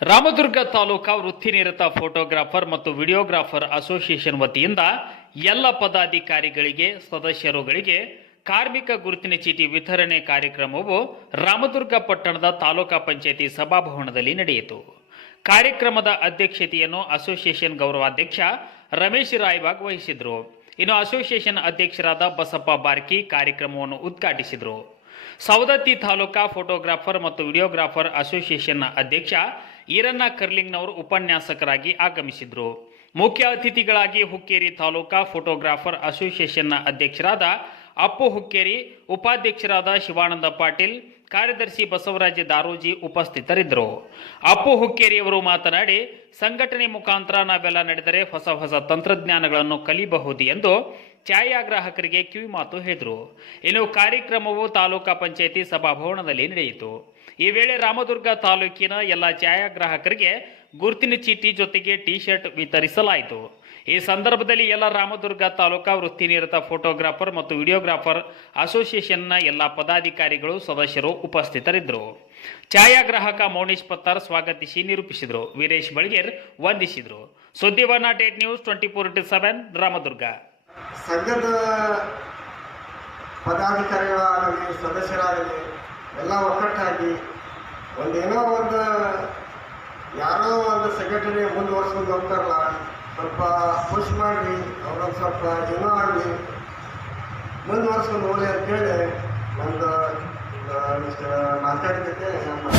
ರಾಮದುರ್ಗ ತಾಲೂಕಾ ವೃತ್ತಿನಿರತ ಫೋಟೋಗ್ರಾಫರ್ ಮತ್ತು videographer association ವತಿಯಿಂದ ಎಲ್ಲ ಪದಾಧಿಕಾರಿಗಳಿಗೆ, ಸದಸ್ಯರುಗಳಿಗೆ ಕಾರ್ಮಿಕ ಗುರುತಿನ ಚೀಟಿ ವಿತರಣೆ ಕಾರ್ಯಕ್ರಮವು ರಾಮದುರ್ಗ ಪಟ್ಟಣದ ತಾಲೂಕಾ ಪಂಚಾಯಿತಿ ಸಭಾಭವನದಲ್ಲಿ ನಡೆಯಿತು. ಕಾರ್ಯಕ್ರಮದ ಅಧ್ಯಕ್ಷತೆಯನ್ನು ಅಸೋಸಿಯೇಷನ್ ಗೌರವಾಧ್ಯಕ್ಷ ರಮೇಶ್ ರಾಯ್ಬಾಗ್ ವಹಿಸಿದರು. ಇನ್ನು ಅಸೋಸಿಯೇಷನ್ ಅಧ್ಯಕ್ಷರಾದ ಬಸಪ್ಪ ಬಾರ್ಕಿ ಕಾರ್ಯಕ್ರಮವನ್ನು ಉದ್ಘಾಟಿಸಿದರು. ಸವದತ್ತಿ ತಾಲೂಕಾ ಫೋಟೋಗ್ರಾಫರ್ ಮತ್ತು ವಿಡಿಯೋಗ್ರಾಫರ್ ಅಸೋಸಿಯೇಷನ್ನ ಅಧ್ಯಕ್ಷ ಈರಣ್ಣ ಕರ್ಲಿಂಗ್ನವರು ಉಪನ್ಯಾಸಕರಾಗಿ ಆಗಮಿಸಿದ್ರು. ಮುಖ್ಯ ಅತಿಥಿಗಳಾಗಿ ಹುಕ್ಕೇರಿ ತಾಲೂಕಾ ಫೋಟೋಗ್ರಾಫರ್ ಅಸೋಸಿಯೇಷನ್ನ ಅಧ್ಯಕ್ಷರಾದ ಅಪ್ಪು ಹುಕ್ಕೇರಿ, ಉಪಾಧ್ಯಕ್ಷರಾದ ಶಿವಾನಂದ ಪಾಟೀಲ್, ಕಾರ್ಯದರ್ಶಿ ಬಸವರಾಜ ದಾರೋಜಿ ಉಪಸ್ಥಿತರಿದ್ದರು. ಅಪ್ಪು ಹುಕ್ಕೇರಿಯವರು ಮಾತನಾಡಿ, ಸಂಘಟನೆ ಮುಖಾಂತರ ನಾವೆಲ್ಲ ನಡೆದರೆ ಹೊಸ ಹೊಸ ತಂತ್ರಜ್ಞಾನಗಳನ್ನು ಕಲಿಬಹುದು ಎಂದು ಛಾಯಾಗ್ರಾಹಕರಿಗೆ ಕಿವಿಮಾತು ಹೇಳಿದರು ಇನ್ನು ಕಾರ್ಯಕ್ರಮವು ತಾಲೂಕಾ ಪಂಚಾಯಿತಿ ಸಭಾಭವನದಲ್ಲಿ ನಡೆಯಿತು. ಈ ವೇಳೆ ರಾಮದುರ್ಗ ತಾಲೂಕಿನ ಎಲ್ಲ ಛಾಯಾಗ್ರಾಹಕರಿಗೆ ಗುರುತಿನ ಚೀಟಿ ಜೊತೆಗೆ ಟಿ ಶರ್ಟ್ ವಿತರಿಸಲಾಯಿತು. ಈ ಸಂದರ್ಭದಲ್ಲಿ ಎಲ್ಲ ರಾಮದುರ್ಗ ತಾಲೂಕಾ ವೃತ್ತಿನಿರತ ಫೋಟೋಗ್ರಾಫರ್ ಮತ್ತು ವಿಡಿಯೋಗ್ರಾಫರ್ ಅಸೋಸಿಯೇಷನ್ನ ಎಲ್ಲ ಪದಾಧಿಕಾರಿಗಳು ಸದಸ್ಯರು ಉಪಸ್ಥಿತರಿದ್ದರು. ಛಾಯಾಗ್ರಾಹಕ ಮೌನೇಶ್ ಪತ್ತಾರ್ ಸ್ವಾಗತಿಸಿ ನಿರೂಪಿಸಿದರು. ವೀರೇಶ್ ಬಳ್ಗೇರ್ ವಂದಿಸಿದರು. ಸುದ್ದಿವನ್ನ date news twenty four into seven, Ramdurg. ಸಂಘದ ಪದಾಧಿಕಾರಿಗಳಾಗಲಿ ಸದಸ್ಯರಾಗಲಿ, ಎಲ್ಲ ಒಕ್ಕಟ್ಟಾಗಿ ಒಂದೇನೋ ಒಂದು ಯಾರೋ ಒಂದು ಸಂಘಟನೆ ಮುಂದುವರ್ಸ್ಕೊಂಡು ಹೋಗ್ತಾರಲ್ಲ, ಸ್ವಲ್ಪ ಖುಷಿ ಮಾಡಿ ಅವ್ರೊಂದು ಸ್ವಲ್ಪ ಏನೋ ಆಗಲಿ ಮುಂದುವರ್ಸ್ಕೊಂಡು ಹೋಗ್ಲಿ ಅಂತೇಳಿ ಒಂದು ಇಷ್ಟು ಮಾತಾಡಿದ್ದಕ್ಕೆ ನಮ್ಮ